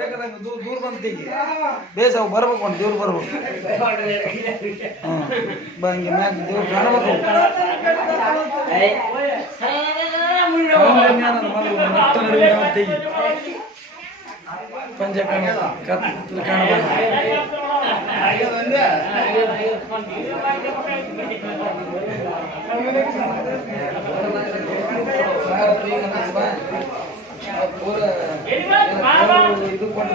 ಬೇಕಾದಂಗೆ ದೂರ ಬಂತೀಗಿ ಬೇಸ್ ಅವು ಬರ್ಬೇಕು ಒಂದು ದೇವ್ರು ಬರ್ಬೇಕು ಹಂಗೆ ಮ್ಯಾಗ ದೇವ್ರು ಕಾಣಬೇಕು ಪಂಚ ಕಾಣ ಕತ್ಲು ಕಾಣಬೇಕು ಪೂರ ಇದು ಕೊಂಡು